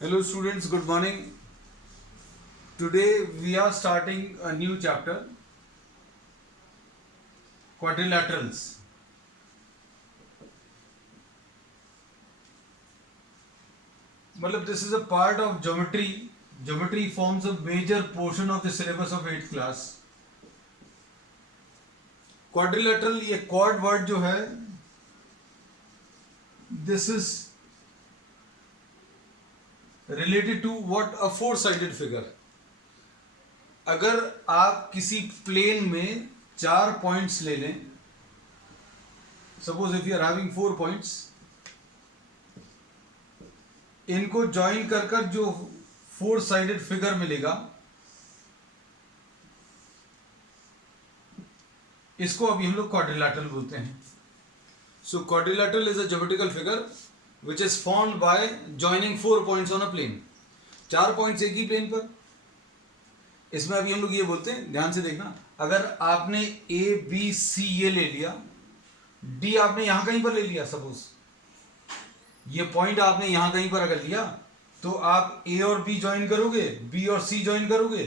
Hello students, good morning. Today we are starting a new chapter, quadrilaterals. This is a part of geometry. Geometry forms a major portion of the syllabus of 8th class. Quadrilateral, ये quad word जो है, this is related to what a four-sided figure. अगर आप किसी plane में 4 points ले लें, suppose if you are having 4 points, इनको ज्वाइन कर कर जो 4-साइडेड फिगर मिलेगा, इसको अभी हम लोग क्वाड्रिलैटरल बोलते हैं. So quadrilateral is a geometrical figure which is formed by joining 4 points on a plane. 4 points एक ही प्लेन पर. इसमें अभी हम लोग ये बोलते हैं, ध्यान से देखना, अगर आपने ए बी सी ये ले लिया, डी आपने यहां कहीं पर ले लिया, सपोज ये पॉइंट आपने यहां कहीं पर अगर लिया, तो आप ए और बी ज्वाइन करोगे, बी और सी ज्वाइन करोगे,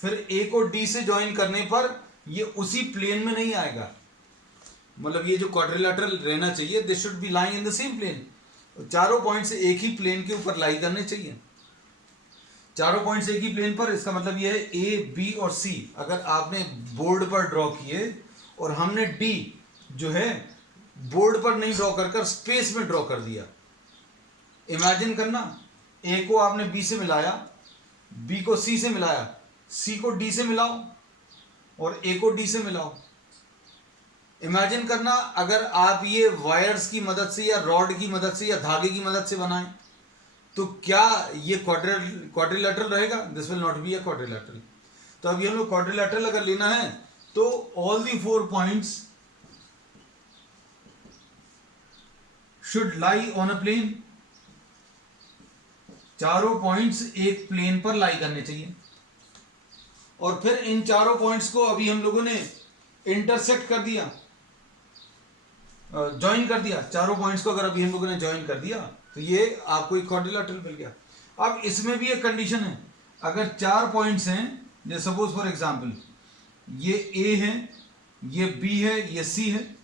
फिर ए को डी से ज्वाइन करने पर ये उसी प्लेन में नहीं आएगा. मतलब ये जो क्वाड्रिलैटरल रहना चाहिए, this should be lying in the same plane. चारों पॉइंट से एक ही प्लेन के ऊपर लाई करने चाहिए. चारों पॉइंट्स एक ही प्लेन पर. इसका मतलब ये है ए बी और सी अगर आपने बोर्ड पर ड्रॉ किए और हमने डी जो है बोर्ड पर नहीं ड्रॉ कर कर स्पेस में ड्रॉ कर दिया. इमेजिन करना, ए को आपने बी से मिलाया, बी को सी से मिलाया, सी को डी से मिलाओ और ए को डी से मिलाओ. इमेजिन करना अगर आप ये वायर्स की मदद से या रॉड की मदद से या धागे की मदद से बनाएं, तो क्या ये क्वाड्रिलैटरल रहेगा? This will not be a quadrilateral. तो अभी हम लोग क्वाड्रिलैटरल अगर लेना है तो all the 4 points should lie on a plane. चारों पॉइंट्स एक प्लेन पर लाई करने चाहिए. और फिर इन चारों पॉइंट्स को अभी हम लोगों ने इंटरसेक्ट कर दिया, ज्वाइन कर दिया. चारों पॉइंट्स को अगर अभी हम लोगों ने ज्वाइन कर दिया तो ये आपको एक क्वाड्रिलैटरल मिल गया. अब इसमें भी एक कंडीशन है. अगर 4 पॉइंट्स हैं, जैसे सपोज फॉर एग्जांपल ये ए है, ये बी है, ये सी है,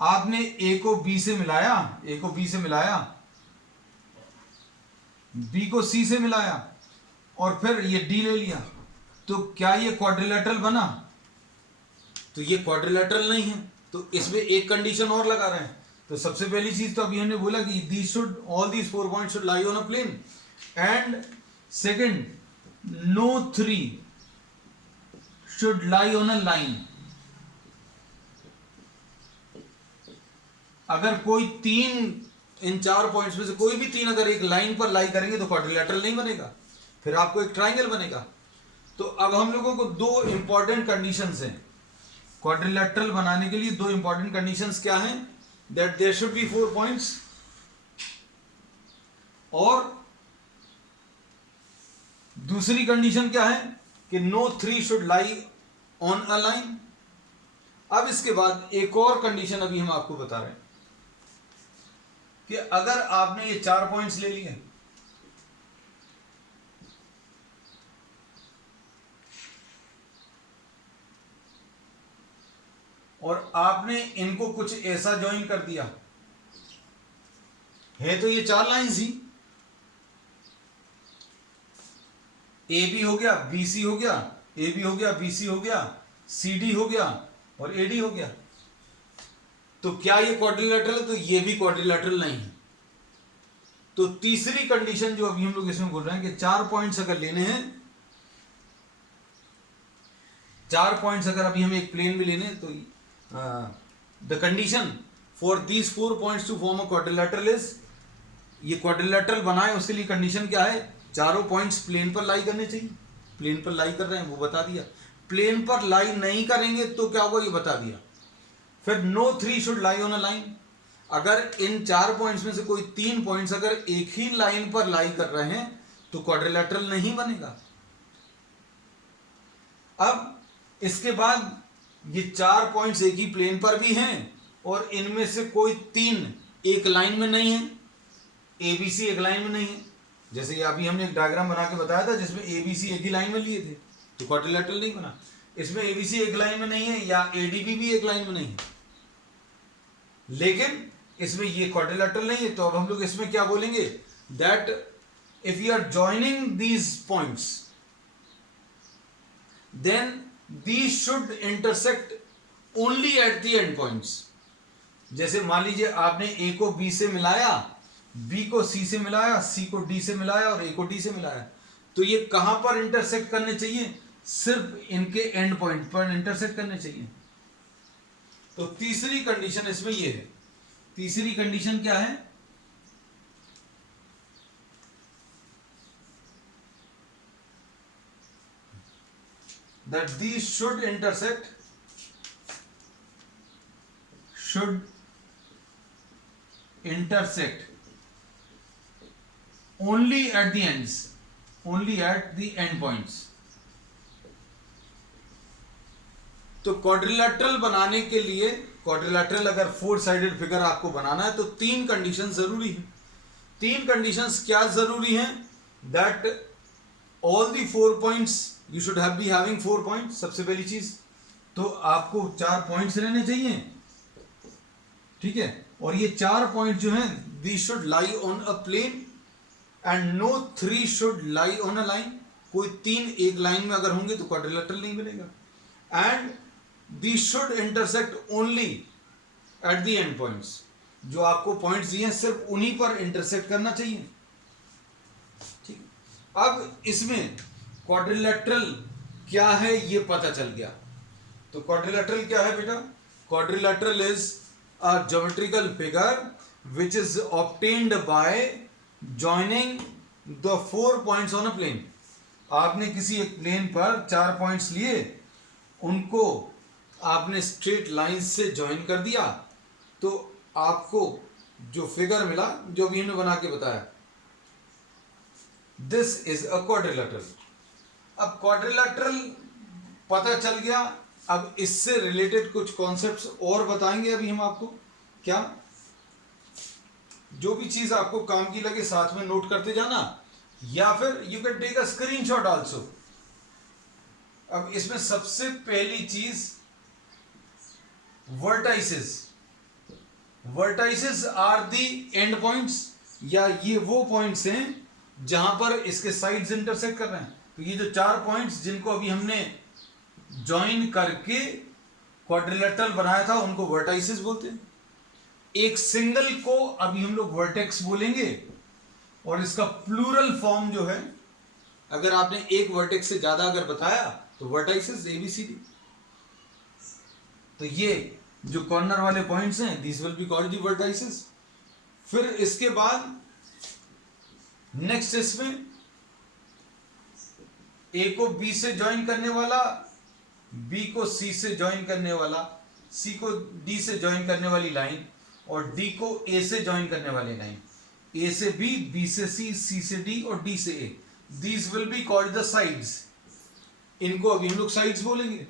आपने ए को बी से मिलाया, ए को बी से मिलाया, बी को सी से मिलाया और फिर ये डी ले लिया, तो क्या ये क्वाड्रिलैटरल बना? तो ये क्वाड्रिलैटरल नहीं है. तो इसमें एक कंडीशन और लगा रहे हैं. तो सबसे पहली चीज तो अभी हमने बोला कि these should all these 4 points should lie on a plane, and second, no 3 should lie on a line. अगर कोई 3 इन 4 पॉइंट्स में से कोई भी 3 अगर एक लाइन पर लाई करेंगे तो क्वाड्रिलैटरल नहीं बनेगा, फिर आपको एक ट्राइंगल बनेगा. तो अब हम लोगों को 2 इंपॉर्टेंट कंडीशंस हैं क्वाड्रिलैटरल बनाने के लिए. 2 इंपॉर्टेंट कंडीशंस क्या हैं? that there should be 4 points और दूसरी कंडीशन क्या है कि no 3 should lie on a line. अब इसके बाद एक और कंडीशन अभी हम आपको बता रहे हैं कि अगर आपने ये 4 पॉइंट्स ले लिए, और आपने इनको कुछ ऐसा ज्वाइन कर दिया है, तो ये 4 लाइंस ही, ए बी हो गया, बी सी हो गया, ए बी हो गया, बी सी हो गया, सी डी हो गया और ए डी हो गया. तो क्या ये क्वाड्रिलैटरल है? तो ये भी क्वाड्रिलैटरल नहीं है. तो तीसरी कंडीशन जो अभी हम लोग इसमें बोल रहे हैं कि 4 पॉइंट्स अगर लेने हैं, 4 पॉइंट्स अगर अभी हमें एक प्लेन में लेने हैं, तो the condition for these 4 points to form a quadrilateral is, ये क्वाड्रिलैटरल बनाए उसके लिए कंडीशन क्या है? चारों पॉइंट्स प्लेन पर लाई करने चाहिए. प्लेन पर लाई कर रहे हैं वो बता दिया. प्लेन पर लाई नहीं करेंगे तो क्या होगा ये बता दिया. फिर no 3 should lie on a line. अगर इन 4 पॉइंट्स में से कोई 3 पॉइंट्स अगर एक ही लाइन पर लाई कर रहे हैं तो क्वाड्रिलैटरल नहीं बनेगा. अब इसके बाद ये 4 पॉइंट्स एक ही प्लेन पर भी हैं और इनमें से कोई 3 एक लाइन में नहीं है, ABC एक लाइन में नहीं है, जैसे ये अभी हमने एक डायग्राम बना के बताया था जिसमें ABC एक ही लाइन में लिए थे, तो क्वाड्रिलेटरल नहीं बना। इसमें ABC एक लाइन में नहीं है या ADB भी एक लाइन में नहीं है, लेकिन इसमें ये क्वाड्रिलेटरल नहीं है, तो अब हम लोग इसमें क्या बोलेंगे, that if you are joining these points then these should intersect only at the end points. जैसे मान लीजिए आपने A को B से मिलाया, B को C से मिलाया, C को D से मिलाया और A को D से मिलाया, तो ये कहां पर इंटरसेक्ट करने चाहिए, सिर्फ इनके एंड पॉइंट पर इंटरसेक्ट करने चाहिए। तो तीसरी कंडीशन इसमें ये है। तीसरी कंडीशन क्या है, that these should intersect only at the ends, only at the end points। तो क्वाड्रिलेटरल बनाने के लिए, क्वाड्रिलेटरल अगर 4 साइडेड फिगर आपको बनाना है तो 3 कंडीशन जरूरी है। 3 कंडीशंस क्या जरूरी हैं, that all the 4 points you should have be having 4 points. सबसे पहली चीज तो आपको 4 पॉइंट्स रहने चाहिए, ठीक है, और ये 4 पॉइंट जो हैं they should lie on a plane and no 3 should lie on a line. कोई 3 एक लाइन में अगर होंगे तो क्वाड्रिलेटरल नहीं बनेगा। And they should intersect only at the end points. जो आपको पॉइंट्स दिए हैं सिर्फ उन्हीं पर इंटरसेक्ट करना चाहिए, ठीक। अब इसमें क्वाड्रिलेटरल क्या है ये पता चल गया। तो क्वाड्रिलेटरल क्या है बेटा, quadrilateral is a geometrical figure which is obtained by joining the 4 points on a plane। आपने किसी एक प्लेन पर 4 पॉइंट्स लिए, उनको आपने स्ट्रेट लाइन से ज्वाइन कर दिया, तो आपको जो फिगर मिला जो भी हमने बना के बताया, दिस इज अ क्वाड्रिलेटरल। अब क्वाड्रिलेटरल पता चल गया, अब इससे रिलेटेड कुछ कॉन्सेप्ट्स और बताएंगे अभी हम आपको। क्या, जो भी चीज आपको काम की लगे साथ में नोट करते जाना, या फिर you can take a screenshot also. अब इसमें सबसे पहली चीज vertices. Vertices are the end points, या ये वो पॉइंट्स हैं जहां पर इसके साइड्स इंटरसेक्ट कर रहे हैं। तो ये जो 4 पॉइंट्स जिनको अभी हमने ज्वाइन करके क्वाड्रिलेटरल बनाया था उनको वर्टाइसेस बोलते हैं। एक सिंगल को अभी हम लोग वर्टेक्स बोलेंगे, और इसका प्लूरल फॉर्म जो है, अगर आपने एक वर्टेक्स से ज्यादा अगर बताया तो वर्टाइसेस ABCD। तो ये जो कॉर्नर वाले पॉइंट्स हैं this will be called the vertices. फिर इसके बाद नेक्स्ट इसमें A को B से ज्वाइन करने वाला, B को C से ज्वाइन करने वाला, C को D से ज्वाइन करने वाली लाइन, और D को A से ज्वाइन करने वाली लाइन, A से B, B से C, C से D और D से A। These will be called the sides। इनको अभी हम लोग साइड्स बोलेंगे।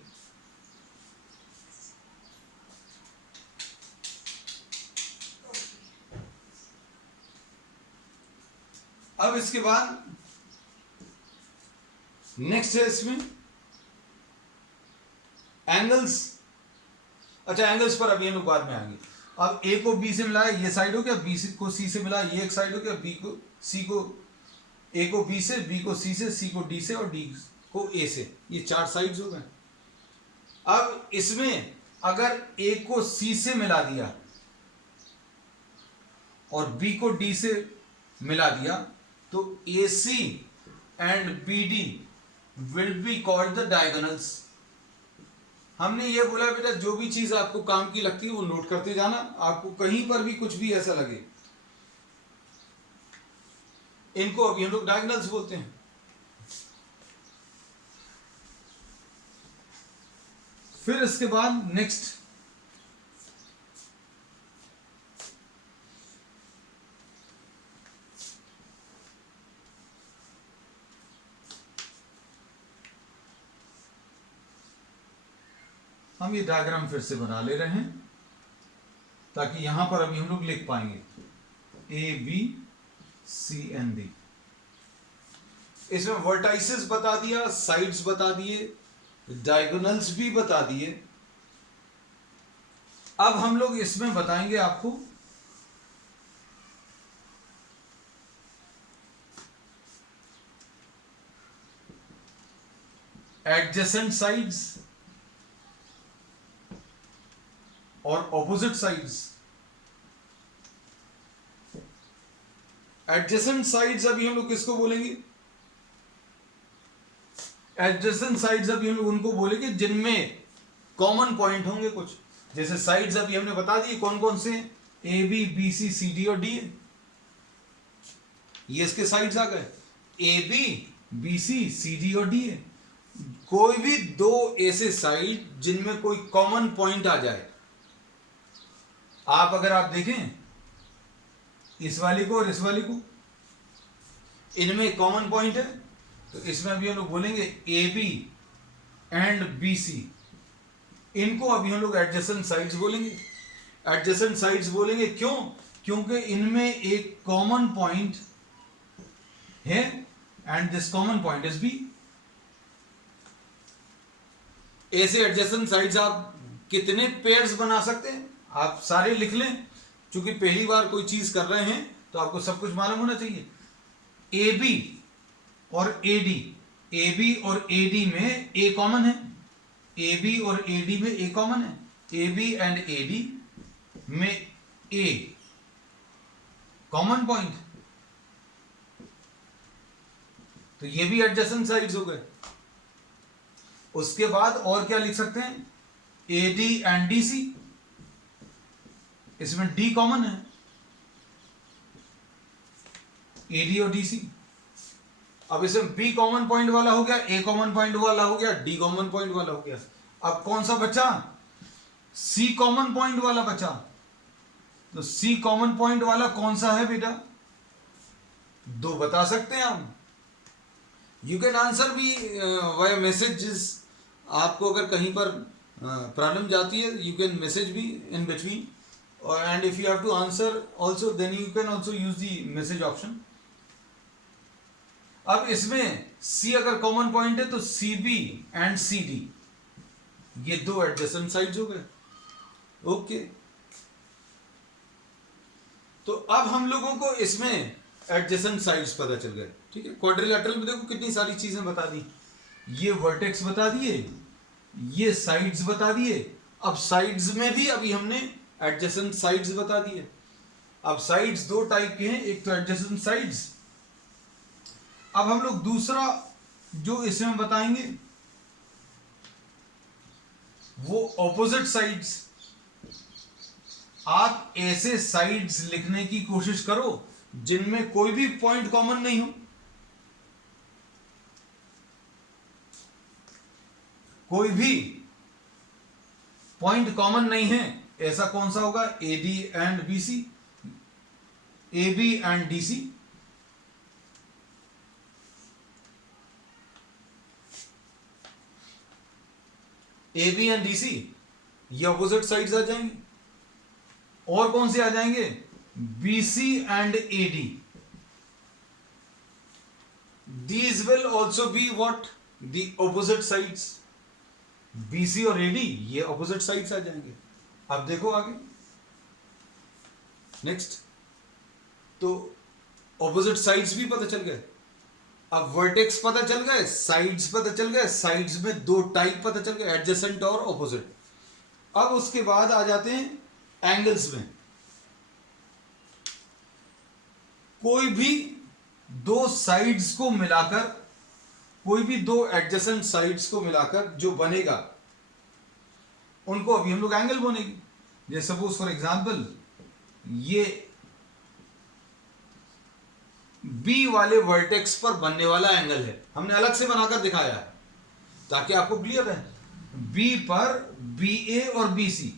अब इसके बाद नेक्स्ट है इसमें एंगल्स। अच्छा, एंगल्स पर अभी हम लोग बाद में आएंगे। अब A को B से मिलाया, ये साइड हो गया, B को C से मिलाया, ये एक साइड हो गया, B को C को A को B से, B को C से, C को D से और D को A से, ये 4 साइड्स हो गए। अब इसमें अगर A को C से मिला दिया और B को D से मिला दिया तो AC and BD will be called the diagonals. हमने ये बोला बेटा जो भी चीज आपको काम की लगती है वो नोट करते जाना, आपको कहीं पर भी कुछ भी ऐसा लगे, इनको अभी हम लोग डायगोनल्स बोलते हैं। फिर इसके बाद नेक्स्ट हम ये डायग्राम फिर से बना ले रहे हैं ताकि यहां पर अभी हम लोग लिख पाएंगे A B CND। इसमें वर्टाइसेस बता दिया, साइड्स बता दिए, डायगोनल्स भी बता दिए। अब हम लोग इसमें बताएंगे आपको एडजेसेंट साइड्स और ऑपोजिट साइड्स। एडजेसेंट साइड्स अभी हम लोग किसको बोलेंगे? एडजेसेंट साइड्स अभी हम लोग उनको बोलेंगे जिनमें कॉमन पॉइंट होंगे कुछ। जैसे साइड्स अभी हमने बता दिए कौन कौन से हैं, A B B C C D और डी है, ये इसके साइड्स आ गए। A B B C C D और डी है। कोई भी दो ऐसे साइड जिनमें कोई कॉमन पॉइंट आ जाए, अगर आप देखें इस वाली को और इस वाली को, इनमें कॉमन पॉइंट है, तो इसमें अभी हम लोग बोलेंगे A B and B C, इनको अभी हम लोग एडजेसेंट साइड्स बोलेंगे। एडजेसेंट साइड्स बोलेंगे क्यों? क्योंकि इनमें एक कॉमन पॉइंट है and this common point is B. ऐसे एडजेसेंट साइड्स आप कितने पेयर्स बना सकते हैं? आप सारे लिख लें, क्योंकि पहली बार कोई चीज कर रहे हैं तो आपको सब कुछ मालूम होना चाहिए। ए बी और ए डी, ए बी और ए डी में ए कॉमन है, ए बी और ए डी में ए कॉमन है, A B and A D में ए कॉमन पॉइंट, तो ये भी एडजेसेंट साइड्स हो गए। उसके बाद और क्या लिख सकते हैं? A D and D C, इसमें डी कॉमन है, ए डी और डी सी। अब इसमें बी कॉमन पॉइंट वाला हो गया, ए कॉमन पॉइंट वाला हो गया, डी कॉमन पॉइंट वाला हो गया। अब कौन सा बचा? सी कॉमन पॉइंट वाला बचा। तो सी कॉमन पॉइंट वाला कौन सा है बेटा? दो बता सकते हैं आप। यू कैन आंसर भी वाया मैसेजेस। आपको अगर कहीं पर प्रॉब्लम जाती है, यू कैन मैसेज भी in between, and if you have to answer also, then you can also use the message option. अब इसमें C अगर कॉमन पॉइंट है तो C B and C D, ये दो एडजेसेंट साइड्स हो गए। ओके, तो अब हम लोगों को इसमें एडजेसेंट साइड्स पता चल गए। ठीक है, क्वाड्रिलैटरल में देखो कितनी सारी चीजें बता दी। ये वर्टेक्स बता दिए, ये साइड्स बता दिए। अब साइड्स में भी अभी हमने एडजेसेंट साइड्स बता दिए। अब साइड्स दो टाइप के हैं, एक तो एडजेसेंट साइड्स। अब हम लोग दूसरा जो इसमें बताएंगे वो ऑपोजिट साइड्स। आप ऐसे साइड्स लिखने की कोशिश करो जिनमें कोई भी पॉइंट कॉमन नहीं हो। कोई भी पॉइंट कॉमन नहीं है, ऐसा कौन सा होगा? A D and B C, A B and D C. A B and D C ये ऑपोजिट साइड्स आ जाएंगे। और कौन से आ जाएंगे? B C and A D, these will also be what? The opposite sides. B C और A D ये ऑपोजिट साइड्स आ जाएंगे। अब देखो आगे नेक्स्ट, तो ऑपोजिट साइड्स भी पता चल गए। अब वर्टेक्स पता चल गए, साइड्स पता चल गए, साइड्स में दो टाइप पता चल गए, एडजेसेंट और ऑपोजिट। अब उसके बाद आ जाते हैं एंगल्स में। कोई भी दो साइड्स को मिलाकर, कोई भी दो एडजेसेंट साइड्स को मिलाकर जो बनेगा उनको अभी हम लोग एंगल बोलेंगे। जैसे सपोज फॉर एग्जांपल ये बी वाले वर्टेक्स पर बनने वाला एंगल है, हमने अलग से बनाकर दिखाया है ताकि आपको क्लियर है। बी पर बी ए और बी सी,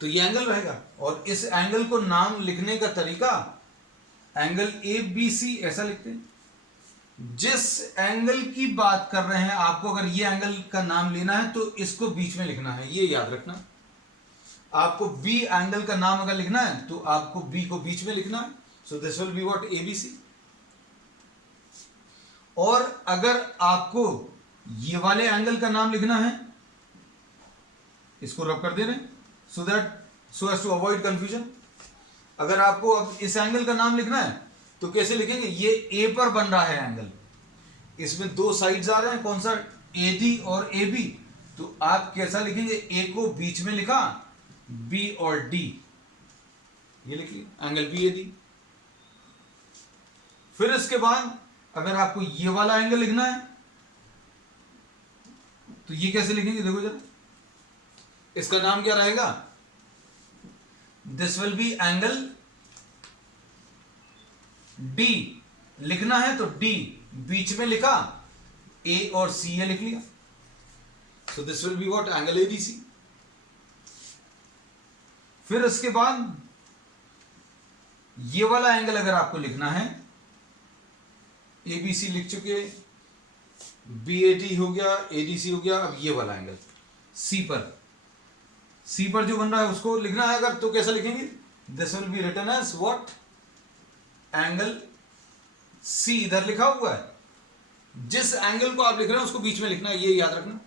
तो ये एंगल रहेगा। और इस एंगल को नाम लिखने का तरीका एंगल ए बी सी ऐसा लिखते हैं। जिस एंगल की बात कर रहे हैं, आपको अगर ये एंगल का नाम लेना है तो इसको बीच में लिखना है, ये याद रखना। आपको बी एंगल का नाम अगर लिखना है तो आपको बी को बीच में लिखना है, so this will be what ABC. और अगर आपको ये वाले एंगल का नाम लिखना है, इसको रब कर दे रहे हैं so as to avoid confusion. अगर आपको अब इस एंगल का नाम लिखना है तो कैसे लिखेंगे, ये ए पर बन रहा है एंगल, इसमें दो साइड्स आ रहे हैं, कौन सा, एडी और ए बी, तो आप कैसा लिखेंगे, ए को बीच में लिखा, बी और डी, ये लिख लिया एंगल बी ए डी। फिर इसके बाद अगर आपको ये वाला एंगल लिखना है तो ये कैसे लिखेंगे, देखो जरा, इसका नाम क्या रहेगा, this will B angle D, लिखना है तो डी बीच में लिखा, ए और सी ये लिख लिया, so this will be what angle ADC. फिर इसके बाद ये वाला एंगल अगर आपको लिखना है, एबीसी लिख चुके, बीएडी हो गया, एडीसी हो गया, अब ये वाला एंगल सी पर जो बन रहा है उसको लिखना है अगर, तो कैसा लिखेंगे, this will be written as what angle C, इधर लिखा हुआ है, जिस एंगल को आप लिख रहे हैं उसको बीच में लिखना है, ये याद रखना।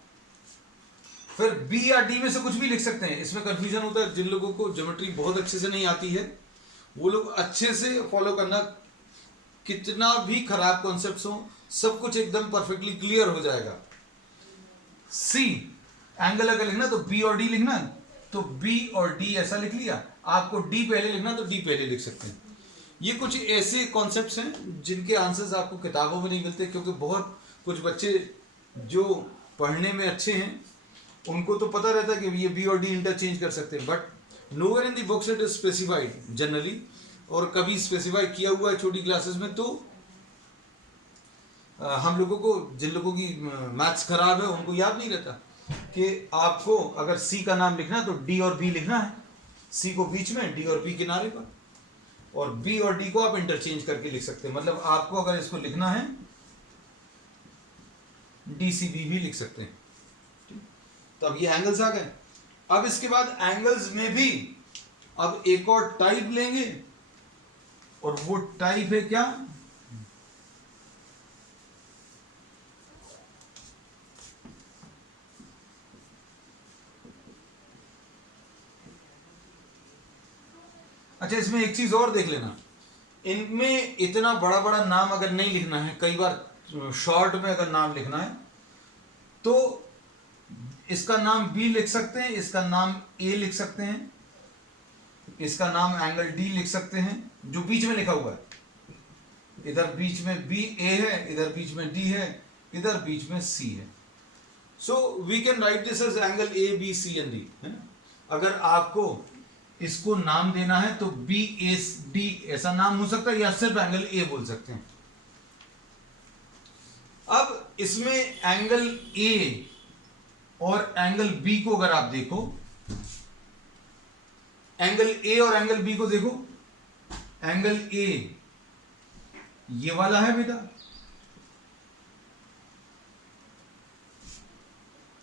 फिर बी या डी में से कुछ भी लिख सकते हैं, इसमें कंफ्यूजन होता है, जिन लोगों को ज्योमेट्री बहुत अच्छे से नहीं आती है वो लोग अच्छे से फॉलो करना, कितना भी खराब कॉन्सेप्ट्स हो सब कुछ एकदम परफेक्टली क्लियर हो जाएगा। सी एंगल अगर लिखना तो बी और डी लिखना, तो बी और डी ऐसा लिख लिया, आपको डी पहले लिखना तो डी पहले लिख सकते हैं। ये कुछ ऐसे कॉन्सेप्ट्स हैं जिनके आंसर्स आपको किताबों में नहीं मिलते, क्योंकि बहुत कुछ बच्चे जो पढ़ने में अच्छे हैं उनको तो पता रहता है कि ये बी और डी इंटरचेंज कर सकते हैं, but nowhere in the books it is specified generally, और कभी स्पेसिफाई किया हुआ है छोटी क्लासेस में, तो हम लोगों को, जिन लोगों की मैथ्स खराब है उनको याद नहीं रहता कि आपको अगर सी का नाम लिखना है तो डी और बी लिखना है, सी को बीच में, डी और बी किनारे पर, और बी और डी को आप इंटरचेंज करके लिख सकते हैं। मतलब आपको अगर इसको लिखना है डी सी बी भी लिख सकते हैं। तो अब ये एंगल्स आ गए। अब इसके बाद एंगल्स में भी अब एक और टाइप लेंगे, और वो टाइप है क्या, अच्छा इसमें एक चीज और देख लेना, इनमें इतना बड़ा बड़ा नाम अगर नहीं लिखना है, कई बार शॉर्ट में अगर नाम लिखना है तो इसका नाम बी लिख सकते हैं, इसका नाम ए लिख सकते हैं, इसका नाम एंगल डी लिख सकते हैं जो बीच में लिखा हुआ है, इधर बीच में बी ए है, इधर बीच में डी है, इधर बीच में सी है, so we can write this as angle A B C and D. अगर आपको इसको नाम देना है तो बी ए डी ऐसा नाम हो सकता है, या सिर्फ एंगल ए बोल सकते हैं। अब इसमें एंगल ए और एंगल बी को अगर आप देखो, एंगल ए और एंगल बी को देखो, एंगल ए ये वाला है बेटा,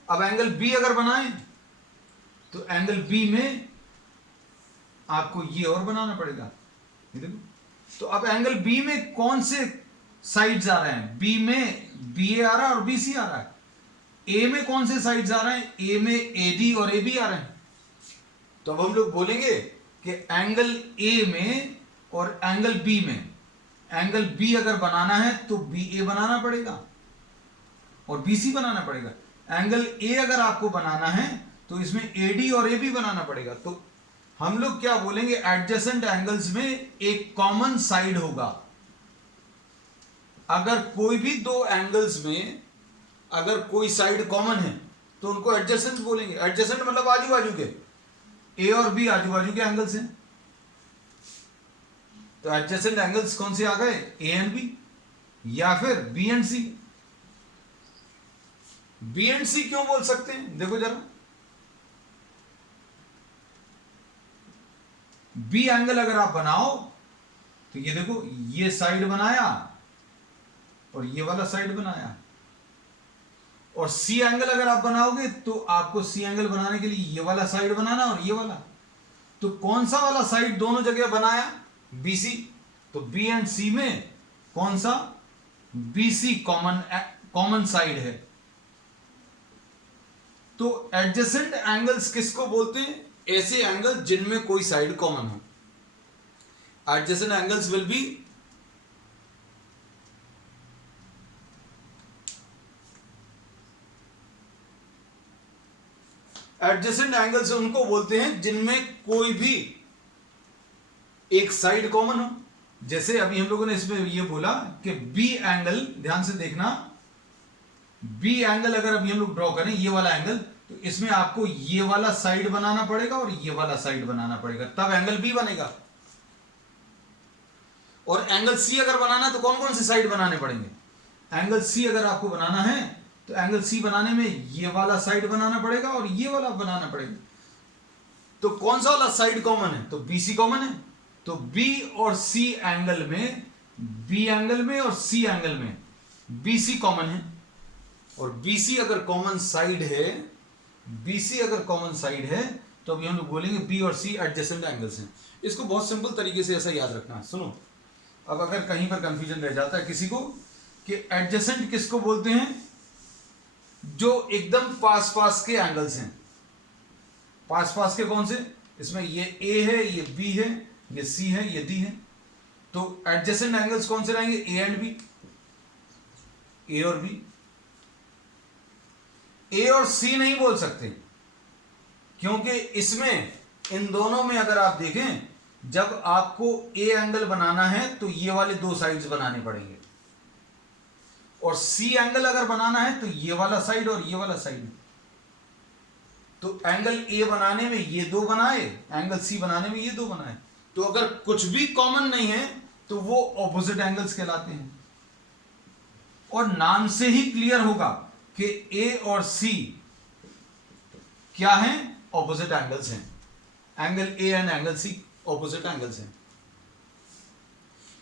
अब एंगल बी अगर बनाएं तो एंगल बी में आपको ये और बनाना पड़ेगा, ये देखो। तो अब एंगल बी में कौन से साइड्स आ रहे हैं, बी में बी ए आ रहा है और बी सी आ रहा है, ए में कौन से साइड्स आ रहे हैं, ए में ए डी और ए बी आ रहे हैं। तो अब हम लोग बोलेंगे कि एंगल ए में और एंगल बी में, एंगल बी अगर बनाना है तो बी ए बनाना पड़ेगा और बी सी बनाना पड़ेगा, एंगल ए अगर आपको बनाना है तो इसमें ए डी और ए बी बनाना पड़ेगा। तो हम लोग क्या बोलेंगे, एडजेसेंट एंगल्स में एक कॉमन साइड होगा। अगर कोई भी दो एंगल्स में अगर कोई साइड कॉमन है तो उनको एडजेसेंट बोलेंगे। एडजेसेंट मतलब आजू बाजू के, ए और बी आजू बाजू के एंगल्स हैं, तो एडजेसेंट एंगल्स कौन से आ गए, ए एंड बी, या फिर B and C. B and C क्यों बोल सकते हैं, देखो जरा, बी एंगल अगर आप बनाओ तो ये देखो, ये साइड बनाया और ये वाला साइड बनाया, और सी एंगल अगर आप बनाओगे तो आपको सी एंगल बनाने के लिए ये वाला साइड बनाना और ये वाला, तो कौन सा वाला साइड दोनों जगह बनाया? BC। तो B एंड C में कौन सा? BC कॉमन साइड है। तो एडजेसेंट एंगल्स किसको बोलते हैं? ऐसे एंगल जिनमें कोई साइड कॉमन हो। Adjacent angles will be adjacent angles उनको बोलते हैं जिनमें कोई भी एक साइड कॉमन हो। जैसे अभी हम लोगों ने इसमें ये बोला कि बी एंगल, ध्यान से देखना, बी एंगल अगर अभी हम लोग ड्रॉ करें ये वाला एंगल, तो इसमें आपको ये वाला साइड बनाना पड़ेगा और ये वाला साइड बनाना पड़ेगा, तब एंगल बी बनेगा। और एंगल सी अगर बनाना है तो कौन कौन से साइड बनाने पड़ेंगे? एंगल सी अगर आपको बनाना है तो एंगल सी बनाने में ये वाला साइड बनाना पड़ेगा और ये वाला बनाना पड़ेगा। तो कौन सा वाला साइड कॉमन है? तो BC कॉमन है। तो B और C एंगल में, B एंगल में और C एंगल में BC कॉमन है। और BC अगर कॉमन साइड है, BC अगर कॉमन साइड है तो अभी हम लोग बोलेंगे B और C एडजेसेंट एंगल्स हैं। इसको बहुत सिंपल तरीके से ऐसा याद रखना है। सुनो, अब अगर कहीं पर कंफ्यूजन रह जाता है किसी को कि एडजेसेंट किसको बोलते हैं? जो एकदम पास पास के एंगल्स हैं। पास पास के कौन से? इसमें ये A है, ये B है, ये C है, ये D है। तो एडजेसेंट एंगल्स कौन से रहेंगे? A एंड B, A और B। A और C नहीं बोल सकते क्योंकि इसमें, इन दोनों में अगर आप देखें, जब आपको A एंगल बनाना है तो ये वाले दो साइड्स बनाने पड़ेंगे, और C एंगल अगर बनाना है तो ये वाला साइड और ये वाला साइड। तो एंगल A बनाने में ये दो बनाए, एंगल C बनाने में ये दो बनाए। तो अगर कुछ भी कॉमन नहीं है तो वो ऑपोजिट एंगल्स कहलाते हैं। और नाम से ही क्लियर होगा कि A और C क्या हैं? ऑपोजिट एंगल्स हैं। Angle A and angle C opposite angles हैं,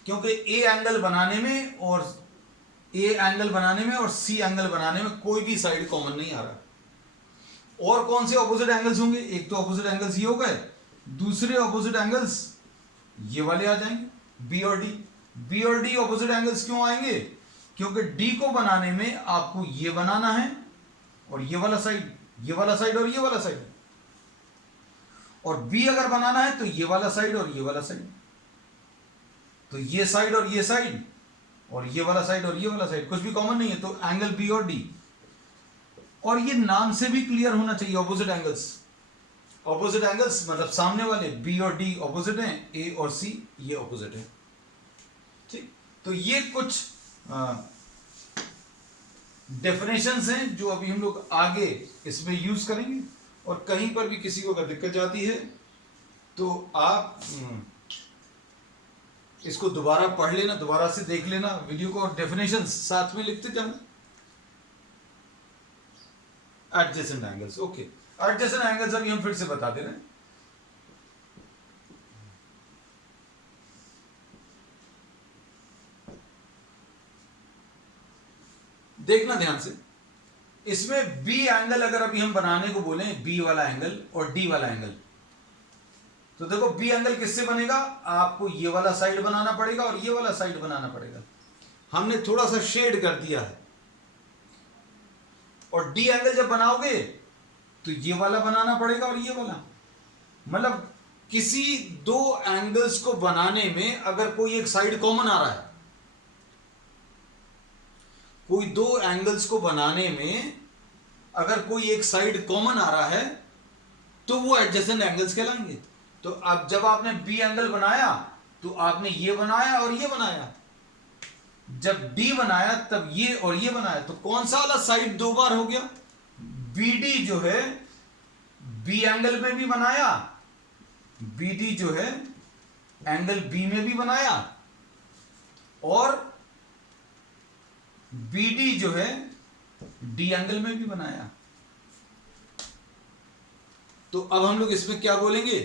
क्योंकि A एंगल बनाने में और C एंगल बनाने में कोई भी साइड कॉमन नहीं आ रहा। और कौन से ऑपोजिट एंगल्स होंगे? एक तो ऑपोजिट एंगल्स ये हो गए, दूसरे ऑपोजिट एंगल्स ये वाले आ जाएंगे, B और D। B और D ऑपोजिट एंगल्स क्यों आएंगे? क्योंकि D को बनाने में आपको ये बनाना है और ये वाला साइड, ये वाला साइड और ये वाला साइड। और B अगर बनाना है तो ये वाला साइड और ये वाला साइड। तो ये साइड और ये साइड और ये वाला साइड और ये वाला साइड, कुछ भी कॉमन नहीं है। तो एंगल B और D। और ये नाम से भी क्लियर होना चाहिए, ऑपोजिट एंगल्स। ऑपोजिट एंगल्स मतलब सामने वाले B और D ऑपोजिट हैं, A और C ये ऑपोजिट है। ठीक, तो ये कुछ डेफिनेशंस हैं जो अभी हम लोग आगे इसमें यूज करेंगे। और कहीं पर भी किसी को अगर दिक्कत जाती है तो आप इसको दोबारा पढ़ लेना, दोबारा से देख लेना वीडियो को, और डेफिनेशंस साथ में लिखते जाना। Adjacent angles, okay. Adjacent angles अभी हम फिर से बता दे रहे हैं। देखना ध्यान से, इसमें B एंगल अगर अभी हम बनाने को बोले, B वाला एंगल और D वाला एंगल, तो देखो B एंगल किससे बनेगा? आपको ये वाला साइड बनाना पड़ेगा और ये वाला साइड बनाना पड़ेगा। हमने थोड़ा सा शेड कर दिया है। और D एंगल जब बनाओगे तो ये वाला बनाना पड़ेगा और ये वाला। मतलब किसी दो एंगल्स को बनाने में अगर कोई एक साइड कॉमन आ रहा है, कोई दो एंगल्स को बनाने में अगर कोई एक साइड कॉमन आ रहा है तो वो एडजेसेंट एंगल्स कहलाएंगे। तो अब जब आपने B एंगल बनाया तो आपने ये बनाया और ये बनाया, जब D बनाया तब ये और ये बनाया, तो कौन सा वाला साइड दो बार हो गया? BD जो है B एंगल में भी बनाया, BD जो है एंगल B में भी बनाया, और BD जो है D एंगल में भी बनाया। तो अब हम लोग इसमें क्या बोलेंगे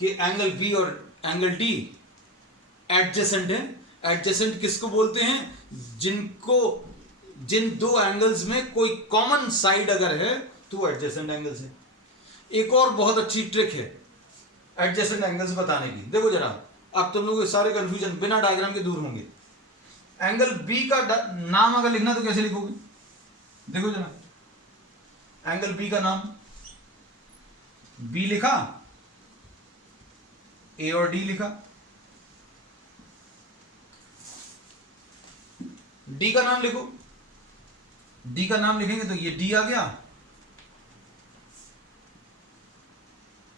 कि एंगल B और एंगल D एडजेसेंट है। एडजेसेंट किसको बोलते हैं? जिन दो एंगल्स में कोई कॉमन साइड अगर है तो वो एडजेसेंट एंगल्स है। एक और बहुत अच्छी ट्रिक है, एडजेसेंट एंगल्स बताने की। देखो जरा, अब तुम लोग सारे कंफ्यूजन बिना डायग्राम के दूर होंगे। एंगल बी का नाम अगर लिखना तो कैसे लिखोगे? देखो जरा, एंगल बी का नाम, बी लिखा, ए और डी लिखा। डी का नाम लिखो, डी का नाम लिखेंगे तो ये डी आ गया,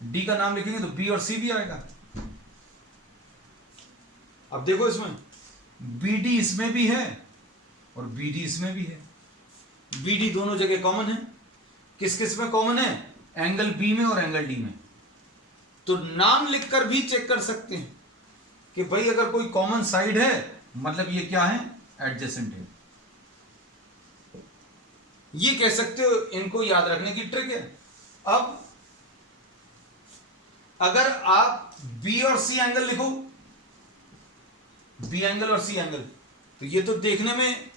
डी का नाम लिखेंगे तो बी और सी भी आएगा। अब देखो इसमें बी डी इसमें भी है और बी डी इसमें भी है, बी डी दोनों जगह कॉमन है। किस किस में कॉमन है? एंगल बी में और एंगल डी में। तो नाम लिखकर भी चेक कर सकते हैं कि भाई अगर कोई कॉमन साइड है मतलब ये क्या है? एडजेसेंट है। ये कह सकते हो, इनको याद रखने की ट्रिक है। अब अगर आप बी और सी एंगल लिखो, बी एंगल और सी एंगल, तो ये तो देखने में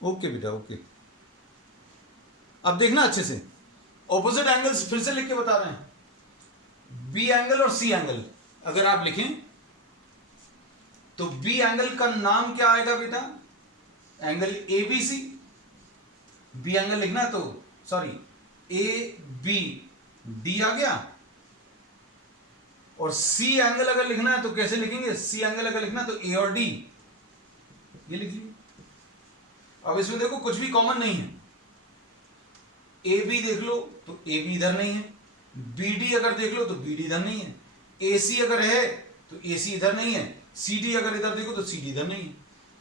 ओके बेटा ओके। अब देखना अच्छे से, ऑपोजिट एंगल्स फिर से लिख के बता रहे हैं। बी एंगल और सी एंगल अगर आप लिखें तो बी एंगल का नाम क्या आएगा बेटा? Angle A B C. B angle लिखना तो सॉरी ए बी डी आ गया, और सी एंगल अगर लिखना है तो कैसे लिखेंगे? सी एंगल अगर लिखना तो ए और डी, ये लिख लीजिए। अब इसमें देखो कुछ भी कॉमन नहीं है। ए बी देख लो तो ए बी इधर नहीं है, बी डी अगर देख लो तो बी डी इधर नहीं है, ए सी अगर है तो ए सी इधर नहीं है, सी डी अगर इधर देखो तो सी डी इधर नहीं है।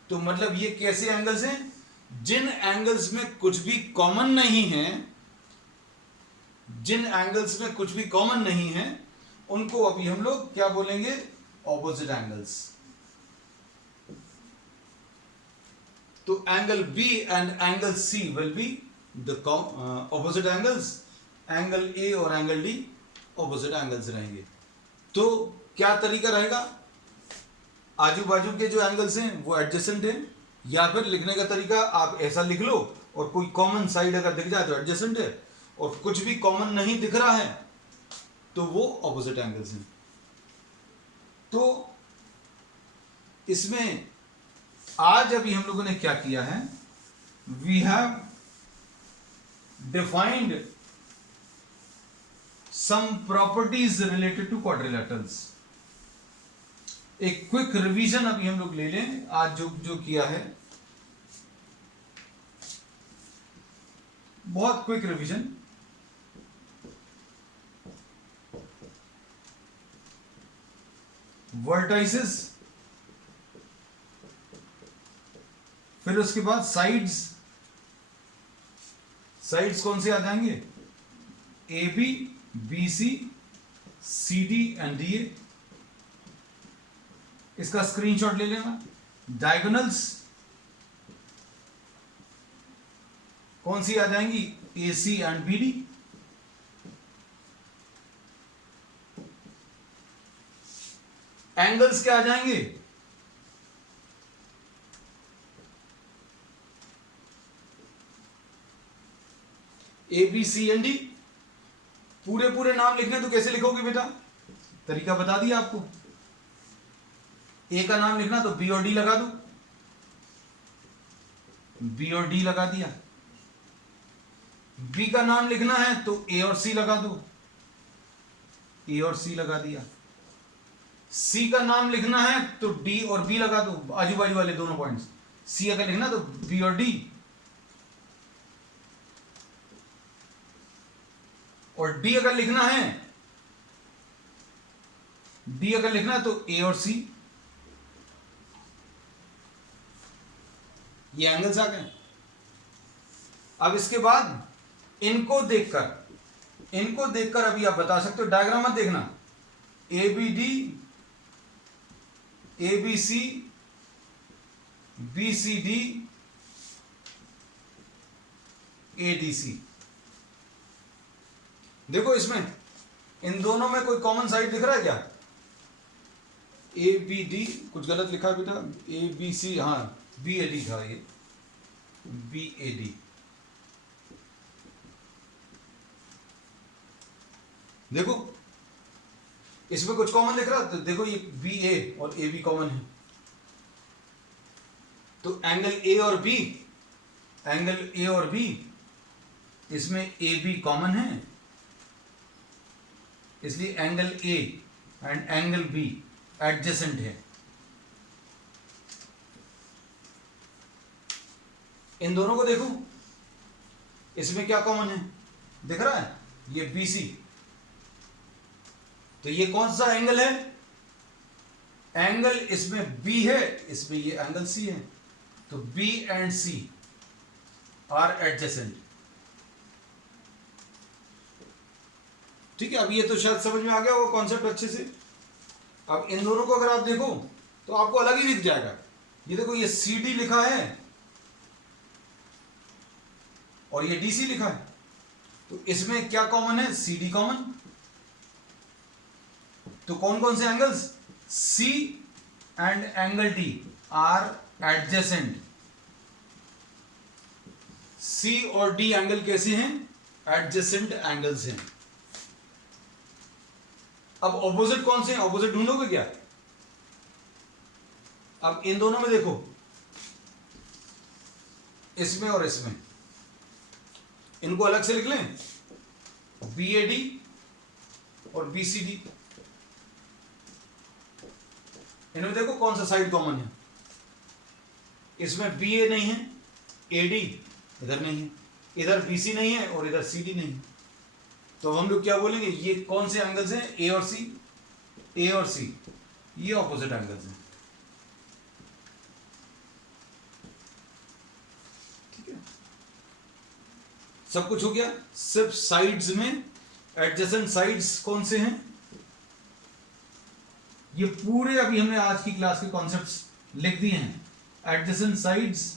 तो मतलब ये कैसे एंगल्स हैं? जिन एंगल्स में कुछ भी कॉमन नहीं है, जिन एंगल्स में कुछ भी कॉमन नहीं है उनको अभी हम लोग क्या बोलेंगे? Opposite angles. तो angle B and angle C will be the opposite angles, angle A और एंगल डी ऑपोजिट एंगल्स रहेंगे। तो क्या तरीका रहेगा? आजू बाजू के जो एंगल्स हैं वो एडजेसेंट हैं, या फिर लिखने का तरीका आप ऐसा लिख लो, और कोई कॉमन साइड अगर दिख जाए तो एडजेसेंट है, और कुछ भी कॉमन नहीं दिख रहा है तो वो ऑपोजिट एंगल्स हैं। तो इसमें आज अभी हम लोगों ने क्या किया है? We have defined some properties related to quadrilaterals. एक क्विक रिवीजन अभी हम लोग ले लें आज जो जो किया है, बहुत क्विक रिवीजन। वर्टाइसेस, फिर उसके बाद साइड्स। साइड्स कौन से आ जाएंगे? A B, B C, C D and D A. इसका स्क्रीनशॉट ले लेना। डायगोनल्स कौन सी आ जाएंगी? A C and B D. Angles क्या आ जाएंगे? A B C and D. पूरे पूरे नाम लिखने तो कैसे लिखोगे बेटा? तरीका बता दिया आपको। ए का नाम लिखना तो बी और डी लगा दो, बी और डी लगा दिया। बी का नाम लिखना है तो ए और सी लगा दो, ए और सी लगा दिया। सी का नाम लिखना है तो डी और बी लगा दो, आजू बाजू वाले दोनों पॉइंट्स। सी अगर लिखना तो बी और डी, और डी अगर लिखना है, डी अगर लिखना है तो ए और सी। ये एंगल्स आ गए। अब इसके बाद इनको देखकर अभी आप बता सकते हो, डायग्राम मत देखना। A B D, A B C, B C D, A D C. देखो इसमें इन दोनों में कोई कॉमन साइड दिख रहा है क्या? ए बी डी कुछ गलत लिखा है बेटा, ए बी सी, हाँ बी ए डी था ये। BAD। देखो इसमें कुछ कॉमन दिख रहा है, तो देखो ये BA और AB कॉमन है, तो एंगल A और B इसमें AB कॉमन है, इसलिए angle A and angle B adjacent है। इन दोनों को देखो, इसमें क्या कॉमन है दिख रहा है, ये BC, तो ये कौन सा एंगल है, एंगल इसमें B है, इसमें ये एंगल C है, तो B and C are adjacent. ठीक है, अब ये तो शायद समझ में आ गया वो कॉन्सेप्ट अच्छे से। अब इन दोनों को अगर आप देखो तो आपको अलग ही दिख जाएगा। ये देखो ये CD लिखा है और ये DC लिखा है, तो इसमें क्या कॉमन है, CD कॉमन। तो कौन कौन से angles, C and angle D are adjacent. C और D एंगल कैसे हैं, एडजेसेंट एंगल्स हैं। अब ऑपोजिट कौन से हैं, ऑपोजिट ढूंढोगे क्या। अब इन दोनों में देखो, इसमें और इसमें, इनको अलग से लिख लें, BAD और BCD। इनमें देखो कौन सा साइड कॉमन है, इसमें BA नहीं है, AD इधर नहीं है, इधर BC नहीं है और इधर CD नहीं है, तो हम लोग क्या बोलेंगे, ये कौन से एंगल्स हैं, A और C, ये ऑपोजिट एंगल्स हैं। ठीक है, सब कुछ हो गया, सिर्फ साइड्स में एडजेसेंट साइड्स कौन से हैं, ये पूरे अभी हमने आज की क्लास के कॉन्सेप्ट्स लिख दिए हैं। एडजेसेंट साइड्स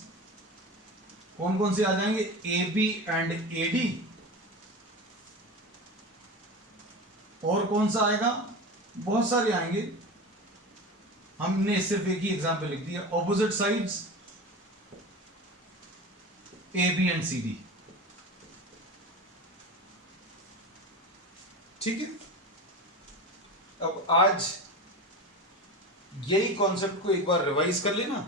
कौन कौन से आ जाएंगे, AB एंड AD, और कौन सा आएगा, बहुत सारे आएंगे, हमने सिर्फ एक ही एग्जांपल लिख दिया, opposite sides AB and CD। ठीक है, अब आज यही कॉन्सेप्ट को एक बार रिवाइज कर लेना।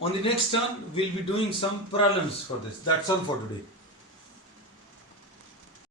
On the next turn we'll be doing some problems for this. That's all for today.